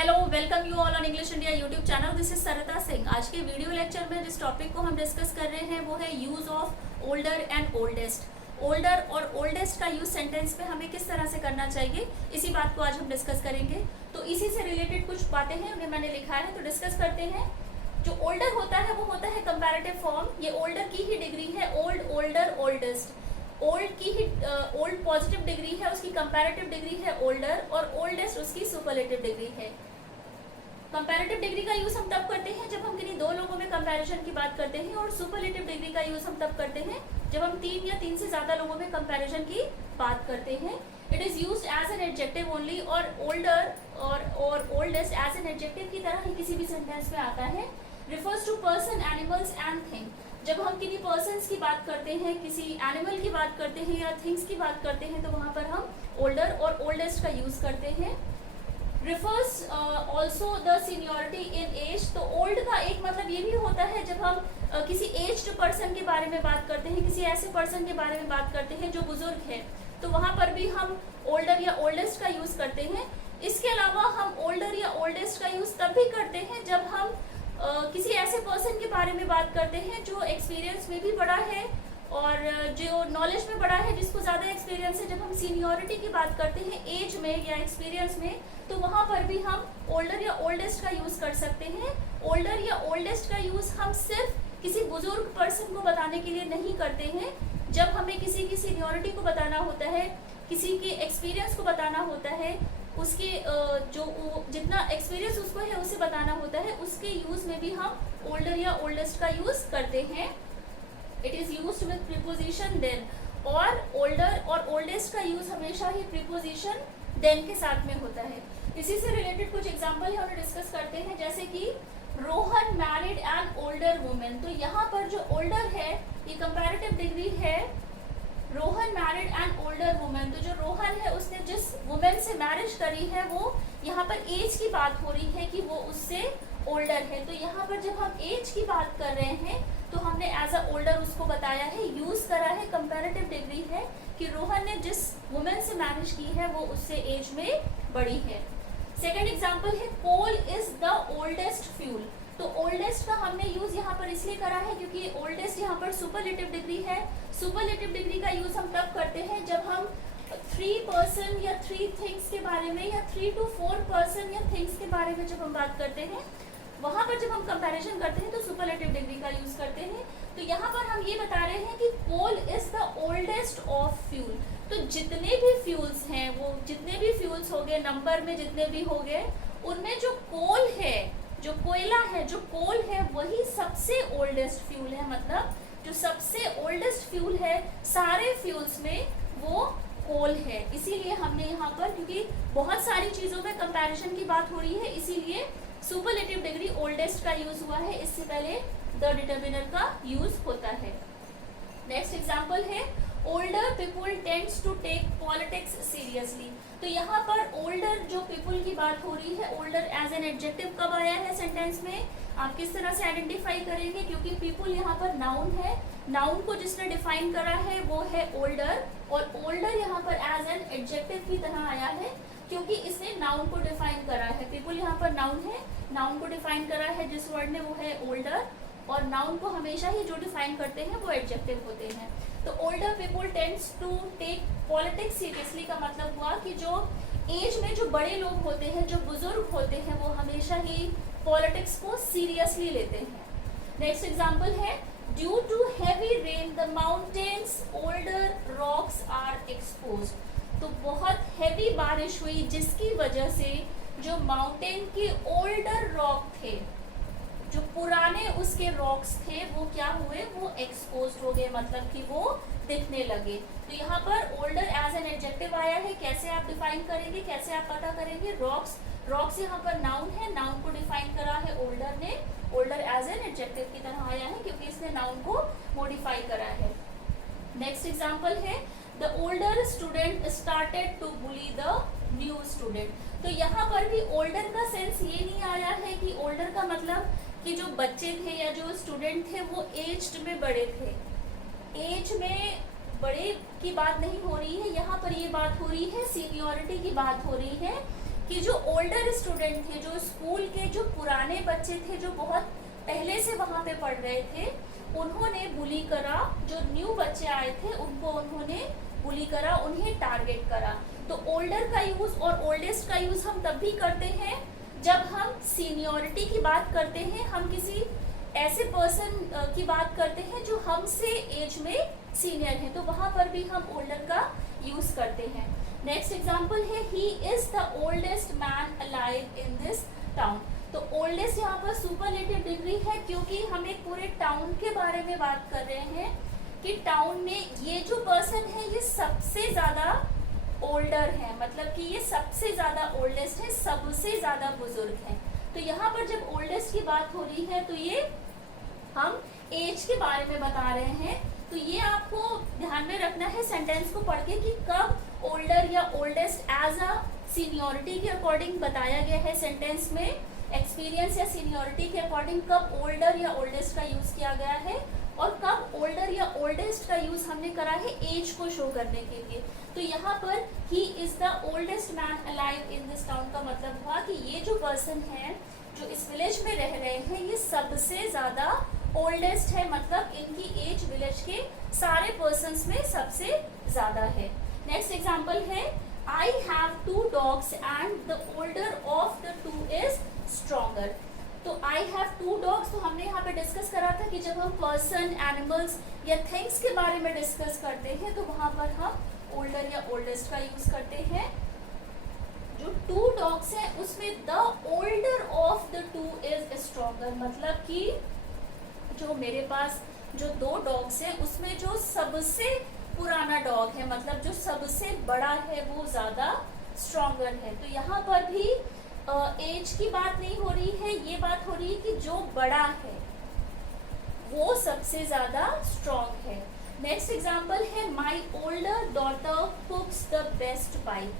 Hello, welcome you all on English India YouTube channel. This is Sarita Singh. आज के video lecture में जिस topic को हम डिस्कस कर रहे हैं वो है use of older and oldest. Older और ओल्डेस्ट का यूज सेंटेंस में हमें किस तरह से करना चाहिए, इसी बात को आज हम डिस्कस करेंगे। तो इसी से रिलेटेड कुछ बातें हैं, उन्हें मैंने लिखा है, तो डिस्कस करते हैं। जो ओल्डर होता है वो होता है कंपैरेटिव फॉर्म। ये ओल्डर की ही डिग्री है, ओल्ड, ओल्डर, ओल्डेस्ट। ओल्ड की ही ओल्ड पॉजिटिव डिग्री है, उसकी कंपैरेटिव डिग्री है ओल्डर, और ओल्डेस्ट उसकी सुपरलेटिव डिग्री है। कंपैरेटिव डिग्री का यूज हम तब करते हैं जब हम किन्हीं दो लोगों में कंपैरिजन की बात करते हैं, और सुपरलेटिव डिग्री का यूज हम तब करते हैं जब हम तीन या तीन से ज्यादा लोगों में कंपैरिजन की बात करते हैं। It is used as an adjective only, और ओल्डर और ओल्डेस्ट एज एन एडजेक्टिव की तरह ही किसी भी सेंटेंस में आता है। Refers to person, animals and thing. जब हम किन्हीं पर्सन्स की बात करते हैं, किसी एनिमल की बात करते हैं या थिंग्स की बात करते हैं, तो वहां पर हम ओल्डर और ओल्डेस्ट का यूज करते हैं। Refers also the seniority in age. तो ओल्ड का एक मतलब ये भी होता है जब हम किसी एज्ड पर्सन के बारे में बात करते हैं, किसी ऐसे पर्सन के बारे में बात करते हैं जो बुजुर्ग है, तो वहां पर भी हम ओल्डर या ओल्डेस्ट का यूज करते हैं। इसके अलावा हम ओल्डर या ओल्डेस्ट का यूज तब भी करते हैं जब हम किसी ऐसे पर्सन के बारे में बात करते हैं जो एक्सपीरियंस में भी बड़ा है और जो नॉलेज में बड़ा है, जिसको ज़्यादा एक्सपीरियंस है। जब हम सीनियोरिटी की बात करते हैं एज में या एक्सपीरियंस में, तो वहाँ पर भी हम ओल्डर या ओल्डेस्ट का यूज़ कर सकते हैं। ओल्डर या ओल्डेस्ट का यूज़ हम सिर्फ किसी बुजुर्ग पर्सन को बताने के लिए नहीं करते हैं। जब हमें किसी की सीनियोरिटी को बताना होता है, किसी के एक्सपीरियंस को बताना होता है, उसके जो जितना एक्सपीरियंस उसको है उसे बताना होता है, उसके यूज़ में भी हम ओल्डर या ओल्डेस्ट का यूज़ करते हैं। It is used with preposition then, और ओल्डर और ओल्डेस्ट का यूज हमेशा ही प्रीपोजिशन देन के साथ में होता है। इसी से रिलेटेड कुछ एग्जांपल है, उन्हें डिस्कस करते हैं। जैसे कि Rohan married an older women. तो यहाँ पर जो ओल्डर है ये कंपैरेटिव डिग्री है। Rohan married an older women. तो जो रोहन है उसने जिस वुमेन से मैरिज करी है, वो यहाँ पर एज की बात हो रही है कि वो उससे ओल्डर है। तो यहाँ पर जब हम एज की बात कर रहे हैं तो हमने एज अ ओल्डर उसको बताया है, यूज करा है, कंपैरेटिव डिग्री है कि रोहन ने जिस वुमेन से मैरिज की है वो उससे एज में बड़ी है। सेकेंड एग्जाम्पल है coal is the oldest fuel. तो ओल्डेस्ट का हमने यूज यहाँ पर इसलिए करा है क्योंकि ओल्डेस्ट यहाँ पर सुपरलेटिव डिग्री है। सुपरलेटिव डिग्री का यूज हम तब करते हैं जब हम 3 पर्सन या 3 थिंग्स के बारे में, या 3 to 4 पर्सन या थिंग्स के बारे में जब हम बात करते हैं, वहां पर जब हम कंपैरिजन करते हैं तो सुपरलेटिव डिग्री का यूज करते हैं। तो यहाँ पर हम ये बता रहे हैं कि coal is the oldest of fuel. तो जितने भी फ्यूल्स हैं, वो जितने भी फ्यूल्स हो गए, नंबर में जितने भी हो गए, उनमें जो कोल है, जो कोयला है, जो कोल है, वही सबसे ओल्डेस्ट फ्यूल है। मतलब जो सबसे ओल्डेस्ट फ्यूल है सारे फ्यूल्स में, वो कोल है। इसीलिए हमने यहाँ पर, क्योंकि बहुत सारी चीजों में कंपैरिजन की बात हो रही है, इसीलिए सुपरलेटिव डिग्री ओल्डेस्ट का यूज हुआ है। इससे पहले द डिटर्मिनर का यूज होता है। नेक्स्ट एग्जांपल है older people tends to take politics seriously. तो यहाँ पर ओल्डर जो पीपुल की बात हो रही है, ओल्डर एज एन एडजेक्टिव कब आया है सेंटेंस में, आप किस तरह से आइडेंटिफाई करेंगे? क्योंकि पीपुल यहाँ पर नाउन है, नाउन को जिसने डिफाइन करा है वो है ओल्डर, और ओल्डर यहाँ पर एज एन एडजेक्टिव की तरह आया है क्योंकि इसने नाउन को डिफाइन करा है। पीपुल यहाँ पर नाउन है, नाउन को डिफाइन करा है जिस वर्ड ने, वो है ओल्डर, और नाउन को हमेशा ही जो डिफाइन करते हैं वो एडजेक्टिव होते हैं। तो older people tends to take politics seriously का मतलब हुआ कि जो एज में जो बड़े लोग होते हैं, जो बुजुर्ग होते हैं, वो हमेशा ही पॉलिटिक्स को सीरियसली लेते हैं। नेक्स्ट एग्जाम्पल है due to heavy rain the mountains older rocks are exposed. तो बहुत हैवी बारिश हुई जिसकी वजह से जो माउंटेन के ओल्डर रॉक थे, जो पुराने उसके रॉक्स थे, वो क्या हुए, वो एक्सपोज हो गए, मतलब कि वो दिखने लगे। तो यहाँ पर ओल्डर एज एन एडजेक्टिव आया है। कैसे आप डिफाइन करेंगे, कैसे आप पता करेंगे? रॉक्स, रॉक्स यहाँ पर नाउन है, नाउन को डिफाइन करा है ओल्डर ने, ओल्डर एज एन एडजेक्टिव की तरह आया है क्योंकि इसने नाउन को मॉडिफाई करा है। नेक्स्ट एग्जाम्पल है the older student started to bully the new student. तो यहाँ पर भी ओल्डर का सेंस ये नहीं आया है कि ओल्डर का मतलब कि जो बच्चे थे या जो स्टूडेंट थे वो एज्ड में बड़े थे। एज में बड़े की बात नहीं हो रही है, यहाँ पर ये बात हो रही है, सीनियोरिटी की बात हो रही है कि जो ओल्डर स्टूडेंट थे, जो स्कूल के जो पुराने बच्चे थे, जो बहुत पहले से वहाँ पे पढ़ रहे थे, उन्होंने बुली करा। जो न्यू बच्चे आए थे उनको उन्होंने बुली करा, उन्हें टारगेट करा। तो ओल्डर का यूज और ओल्डेस्ट का यूज हम तब भी करते हैं जब हम सीनियरिटी की बात करते हैं, हम किसी ऐसे पर्सन की बात करते हैं जो हमसे एज में सीनियर है, तो वहां पर भी हम ओल्डर का यूज करते हैं। नेक्स्ट एग्जांपल है he is the oldest man alive in this town. तो ओल्डेस्ट यहाँ पर सुपरलेटिव डिग्री है, क्योंकि हम एक पूरे टाउन के बारे में बात कर रहे हैं कि टाउन में ये जो पर्सन है ये सबसे ज्यादा ओल्डर है, मतलब कि ये सबसे ज्यादा ओल्डेस्ट है, सबसे ज्यादा बुजुर्ग है। तो यहाँ पर जब ओल्डेस्ट की बात हो रही है तो ये हम एज के बारे में बता रहे हैं। तो ये आपको ध्यान में रखना है सेंटेंस को पढ़ के कि कब ओल्डर या ओल्डेस्ट एज अ सीनियरिटी के अकॉर्डिंग बताया गया है सेंटेंस में, एक्सपीरियंस या सीनियरिटी के अकॉर्डिंग कब ओल्डर या ओल्डेस्ट का यूज किया गया है, और कब ओल्डर या ओल्डेस्ट का यूज हमने करा है एज को शो करने के लिए। तो यहाँ पर he is the oldest man alive in this town का मतलब हुआ कि ये जो पर्सन है जो इस विलेज में रह रहे हैं ये सबसे ज्यादा ओल्डेस्ट है, मतलब इनकी एज विलेज के सारे पर्सन्स में सबसे ज्यादा है। नेक्स्ट एग्जांपल है I have 2 dogs and the older of the 2 is stronger. तो आई हैव 2 dogs, तो हमने यहाँ पे डिस्कस करा था कि जब हम पर्सन, एनिमल्स या थिंग्स के बारे में डिस्कस करते हैं तो वहां पर हम ओल्डर या ओल्डेस्ट का यूज करते हैं। जो 2 dogs हैं उसमें the older of the 2 is stronger, मतलब कि जो मेरे पास जो 2 dogs हैं उसमें जो सबसे पुराना डॉग है, मतलब जो सबसे बड़ा है वो ज्यादा स्ट्रॉन्गर है। तो यहाँ पर भी एज की बात नहीं हो रही है, ये बात हो रही है कि जो बड़ा है वो सबसे ज्यादा स्ट्रॉन्ग है। नेक्स्ट एग्जांपल है my older daughter cooks the best pie.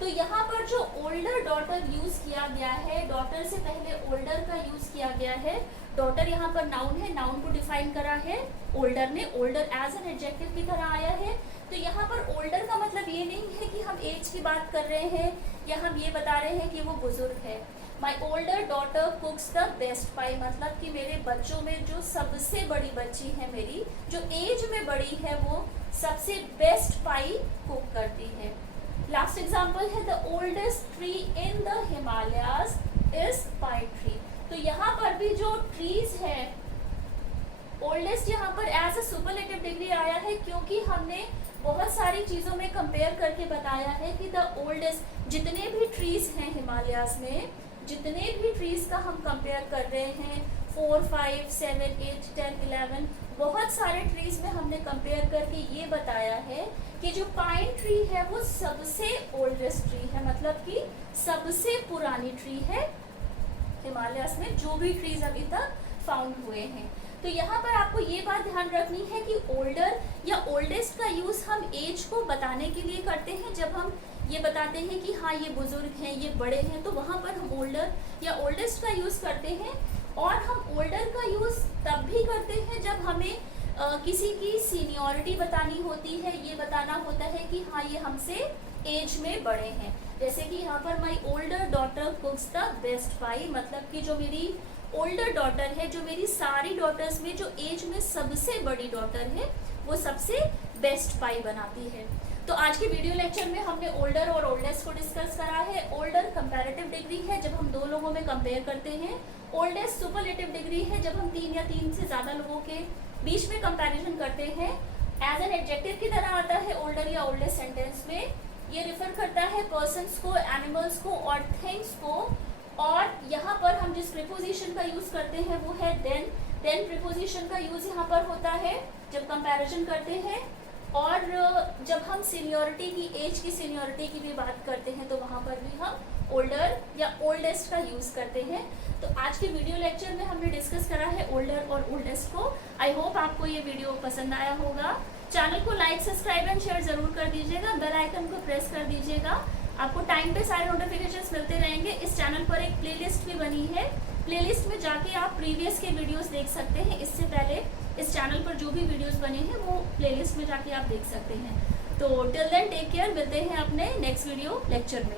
तो यहाँ पर जो ओल्डर डॉटर यूज किया गया है, डॉटर से पहले ओल्डर का यूज किया गया है। डॉटर यहाँ पर नाउन है, नाउन को डिफाइन करा है ओल्डर ने, ओल्डर एज एन एडजेक्टिव की तरह आया है। तो यहाँ पर ओल्डर का मतलब ये नहीं है कि हम एज की बात कर रहे हैं या हम ये बता रहे हैं कि वो बुजुर्ग है। My older daughter cooks the best pie, मतलब कि मेरे बच्चों में जो सबसे बड़ी बच्ची है मेरी, जो एज में बड़ी है, वो सबसे बेस्ट पाई कुक करती है। लास्ट एग्जाम्पल है the oldest tree in the Himalayas is pine tree. तो यहाँ पर भी जो ट्रीज है, ओल्डेस्ट यहाँ पर एज अ सुपरलेटिव डिग्री आया है, क्योंकि हमने बहुत सारी चीजों में कंपेयर करके बताया है कि द ओल्डेस्ट, जितने भी ट्रीज हैं हिमालयाज में, जितने भी ट्रीज का हम कंपेयर कर रहे हैं 4, 5, 7, 8, 10, 11, बहुत सारे ट्रीज में हमने कंपेयर करके ये बताया है कि जो पाइन ट्री है वो सबसे ओल्डेस्ट ट्री है, मतलब कि सबसे पुरानी ट्री है हिमालयास में जो भी ट्रीज अभी तक फाउंड हुए हैं। तो यहाँ पर आपको ये बात ध्यान रखनी है कि ओल्डर या ओल्डेस्ट का यूज हम एज को बताने के लिए करते हैं। जब हम ये बताते हैं कि हाँ ये बुजुर्ग हैं, ये बड़े हैं, तो वहाँ पर हम ओल्डर या ओल्डेस्ट का यूज करते हैं। और हम ओल्डर का यूज तब भी करते हैं जब हमें किसी की सीनियरिटी बतानी होती है, ये बताना होता है कि हाँ ये हमसे एज में बड़े हैं। जैसे कि यहाँ पर my older daughter cooks the best pie, मतलब कि जो मेरी ओल्डर डॉटर है, जो मेरी सारी डॉटर्स में जो एज में सबसे बड़ी डॉटर है, वो सबसे बेस्ट पाई बनाती है। तो आज के वीडियो लेक्चर में हमने ओल्डर और ओल्डेस्ट को डिस्कस करा है। ओल्डर कंपैरेटिव डिग्री है जब हम 2 लोगों में कंपेयर करते हैं। ओल्डेस्ट सुपरलेटिव डिग्री है जब हम 3 या 3 से ज्यादा लोगों के बीच में कंपैरिजन करते हैं। एज एन एडजेक्टिव की तरह आता है ओल्डर या ओल्डेस्ट सेंटेंस में। ये रिफर करता है पर्सन्स को, एनिमल्स को और थिंग्स को। और यहाँ पर हम जिस प्रीपोजिशन का यूज करते हैं वो है देन। देन प्रीपोजिशन का यूज यहाँ पर होता है जब कंपैरिजन करते हैं। और जब हम सीनियरिटी की, एज की सीनियरिटी की भी बात करते हैं तो वहाँ पर भी हम ओल्डर या ओल्डेस्ट का यूज करते हैं। तो आज के वीडियो लेक्चर में हमने डिस्कस करा है ओल्डर और ओल्डेस्ट को। आई होप आपको ये वीडियो पसंद आया होगा। चैनल को लाइक, सब्सक्राइब एंड शेयर जरूर कर दीजिएगा। बेल आइकन को प्रेस कर दीजिएगा। आपको टाइम पे सारे नोटिफिकेशंस मिलते रहेंगे। इस चैनल पर एक प्लेलिस्ट भी बनी है, प्लेलिस्ट में जाके आप प्रीवियस के वीडियोस देख सकते हैं। इससे पहले इस चैनल पर जो भी वीडियोस बने हैं वो प्लेलिस्ट में जाके आप देख सकते हैं। तो टिल देन टेक केयर, मिलते हैं अपने नेक्स्ट वीडियो लेक्चर में।